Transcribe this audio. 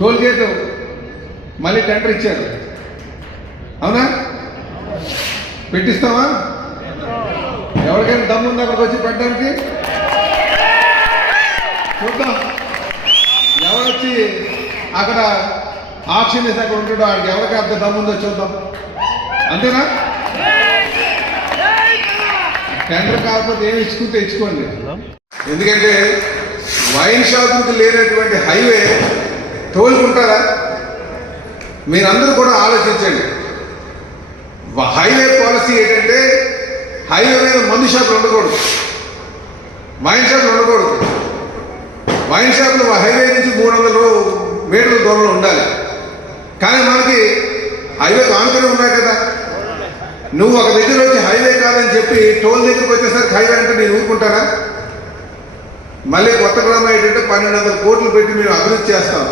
Toll gate మళ్ళీ tender ఇచ్చారు, అవునా? పెట్టిస్తావా? ఎవరికైనా దమ్ముంది అక్కడికి వచ్చి పెట్టడానికి? చూద్దాం ఎవరొచ్చి అక్కడ ఆప్షన్ వేసి అక్కడ ఉంటాడో ఆడికి ఎవరికి అంత దమ్ముందో చూద్దాం. అంతేనా? టెండర్ కాకపోతే ఏమి ఇచ్చుకుంటే ఇచ్చుకోండి. ఎందుకంటే వైన్ షాపులకు లేనటువంటి హైవే తోలుకుంటారా? మీరందరూ కూడా ఆలోచించండి. హైవే పాలసీ ఏంటంటే హైవే మీద మందు షాపులు ఉండకూడదు, వైన్ షాపులు ఉండకూడదు. వైన్ షాపులు హైవే నుంచి 300 మీటర్ల దూరంలో ఉండాలి. కానీ మనకి హైవే ఆనుకుని ఉన్నాయి కదా. నువ్వు ఒక దగ్గర వచ్చి హైవే కాదని చెప్పి టోల్ దగ్గరికి వచ్చేసరికి హైవే అంటే నేను ఊరుకుంటానా? మళ్ళీ కొత్త గ్రామం ఏంటంటే 1200 కోట్లు పెట్టి మేము అభివృద్ధి చేస్తాం.